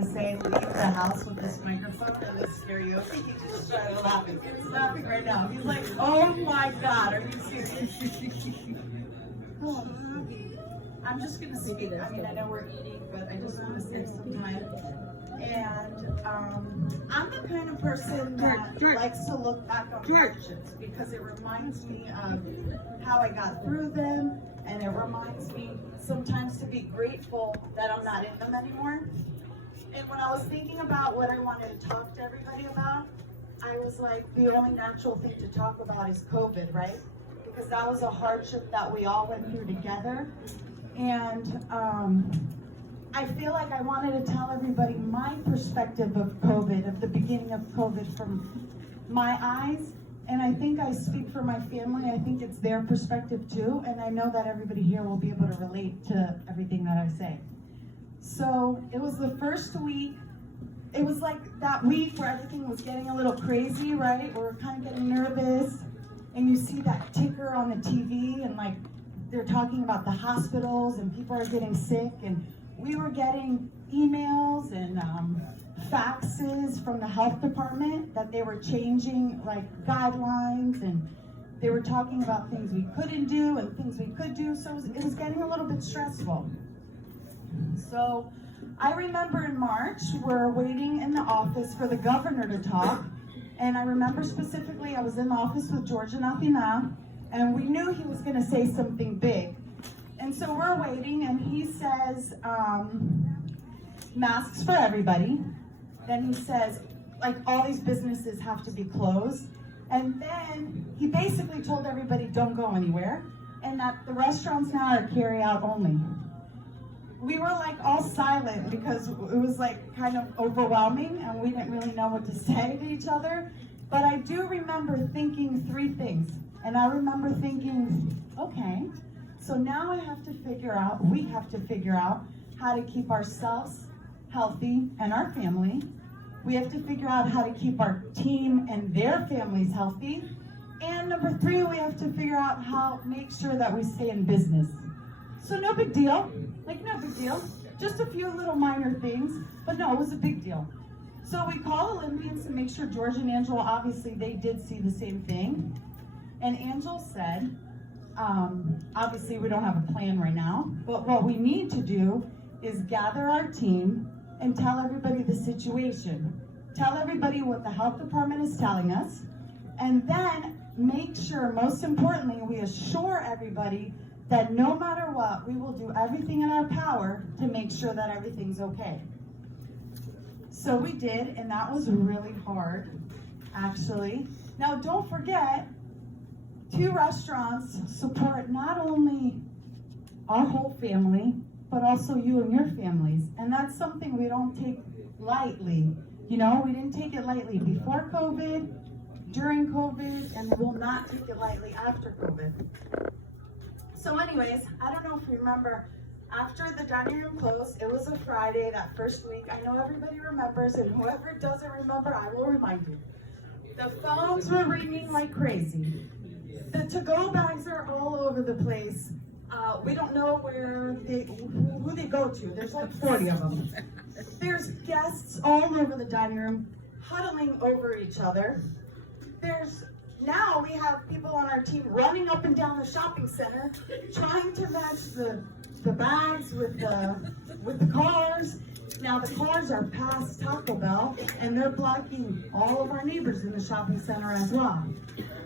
want to say leave the house with this microphone and this karaoke. He just started laughing. He's laughing right now. He's like, oh my God, are you serious? Oh, I'm just going to speak. I mean, I know we're eating, but I just want to spend some time. And I'm the kind of person that likes to look back on hardships because it reminds me of how I got through them, and it reminds me sometimes to be grateful that I'm not in them anymore. And when I was thinking about what I wanted to talk to everybody about, I was like, the only natural thing to talk about is COVID, right? Because that was a hardship that we all went through together. And I feel like I wanted to tell everybody my perspective of COVID, of the beginning of COVID from my eyes. And I think I speak for my family. I think it's their perspective too. And I know that everybody here will be able to relate to everything that I say. So it was the first week. It was like that week where everything was getting a little crazy, right? We're kind of getting nervous. And you see that ticker on the TV and like they're talking about the hospitals and people are getting sick. And we were getting emails and faxes from the health department that they were changing like guidelines, and they were talking about things we couldn't do and things we could do. So it was getting a little bit stressful. So I remember in March, we're waiting in the office for the governor to talk. And I remember specifically, I was in the office with George and Athena, and we knew he was gonna say something big. And so we're waiting, and he says, masks for everybody. Then he says, like, all these businesses have to be closed. And then he basically told everybody, don't go anywhere, and that the restaurants now are carry out only. We were like all silent because it was like kind of overwhelming and we didn't really know what to say to each other. But I do remember thinking three things. And I remember thinking, okay, so now we have to figure out how to keep ourselves healthy and our family. We have to figure out how to keep our team and their families healthy. And number three, we have to figure out how make sure that we stay in business. So no big deal, no big deal. Just a few little minor things, but no, it was a big deal. So we call Olympians to make sure George and Angela, obviously they did see the same thing. And Angela said, obviously we don't have a plan right now, but what we need to do is gather our team and tell everybody the situation. Tell everybody what the health department is telling us, and then make sure, most importantly, we assure everybody that no matter what, we will do everything in our power to make sure that everything's okay. So we did, and that was really hard, actually. Now don't forget, 2 restaurants support not only our whole family, but also you and your families. And that's something we don't take lightly. You know, we didn't take it lightly before COVID, during COVID, and will not take it lightly after COVID. So anyways, I don't know if you remember, after the dining room closed, it was a Friday, that first week. I know everybody remembers, and whoever doesn't remember, I will remind you. The phones were ringing like crazy. The to-go bags are all over the place. We don't know who they go to. There's like 40 of them. There's guests all over the dining room, huddling over each other. Now we have people on our team running up and down the shopping center, trying to match the bags with the cars. Now the cars are past Taco Bell, and they're blocking all of our neighbors in the shopping center as well.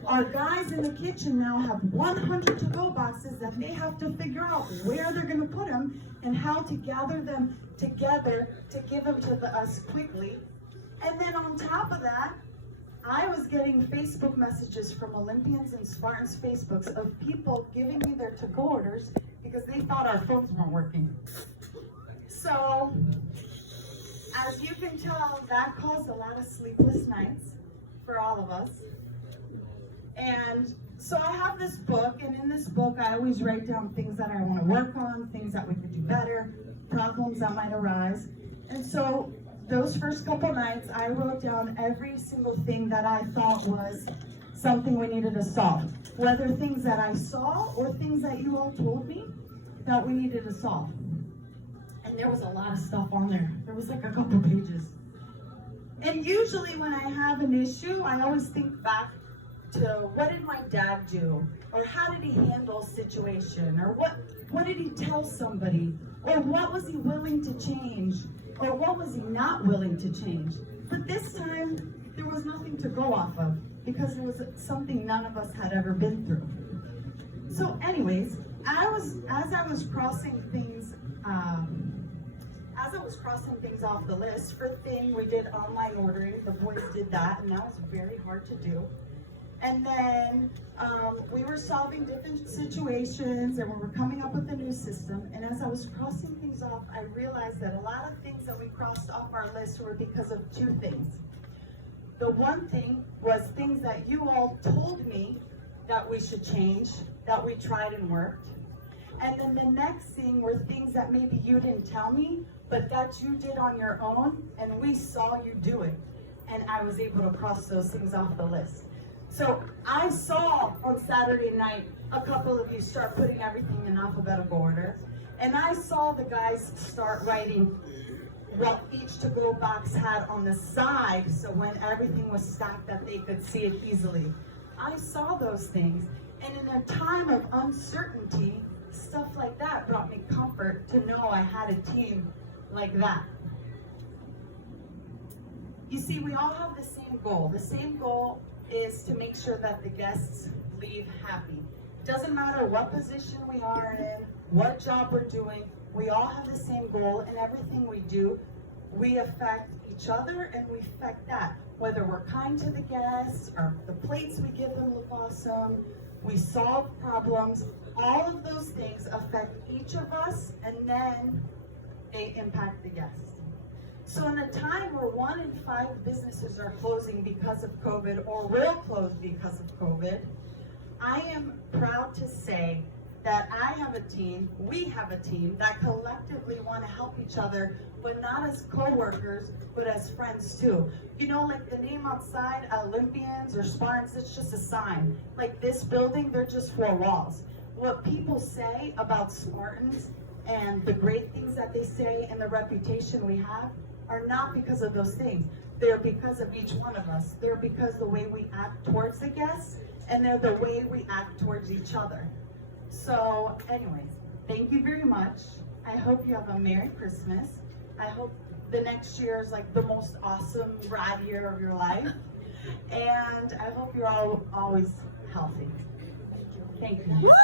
Our guys in the kitchen now have 100 to-go boxes that they have to figure out where they're going to put them and how to gather them together to give them to us quickly. And then on top of that, I was getting Facebook messages from Olympians and Spartans Facebooks of people giving me their to-go orders because they thought our phones weren't working. So, as you can tell, that caused a lot of sleepless nights for all of us. And so I have this book, and in this book I always write down things that I want to work on, things that we could do better, problems that might arise. And so those first couple nights, I wrote down every single thing that I thought was something we needed to solve. Whether things that I saw or things that you all told me that we needed to solve. And And there was a lot of stuff on there. There was like a couple pages. And usually when I have an issue, I always think back to what did my dad do? Or how did he handle a situation? Or what did he tell somebody? Or what was he willing to change? Or what was he not willing to change? But this time, there was nothing to go off of because it was something none of us had ever been through. So anyways, as I was crossing things off the list, for thing we did online ordering. The boys did that, and that was very hard to do. And then we were solving different situations, and we were coming up with a new system. And as I was crossing things off, I realized that a lot of things that we crossed off our list were because of two things. The one thing was things that you all told me that we should change, that we tried and worked. And then the next thing were things that maybe you didn't tell me, but that you did on your own, and we saw you do it. And I was able to cross those things off the list. So I saw on Saturday night a couple of you start putting everything in alphabetical order. And I saw the guys start writing what each to-go box had on the side, so when everything was stacked that they could see it easily. I saw those things, and in a time of uncertainty, stuff like that brought me comfort to know I had a team like that. You see, we all have the same goal. The same goal is to make sure that the guests leave happy. Doesn't matter what position we are in, what job we're doing, we all have the same goal, and everything we do, we affect each other and we affect that. Whether we're kind to the guests, or the plates we give them look awesome, we solve problems, all of those things affect each of us, and then they impact the guests. So in a time where 1 in 5 businesses are closing because of COVID or will close because of COVID, I am proud to say that I have a team, we have a team that collectively want to help each other, but not as co-workers, but as friends too. You know, like the name outside, Olympians or Spartans, it's just a sign. Like this building, they're just 4 walls. What people say about Spartans and the great things that they say and the reputation we have are not because of those things. They're because of each one of us. They're because the way we act towards the guests, and they're the way we act towards each other. So anyways, thank you very much. I hope you have a Merry Christmas. I hope the next year is like the most awesome rad year of your life. And I hope you're all always healthy. Thank you.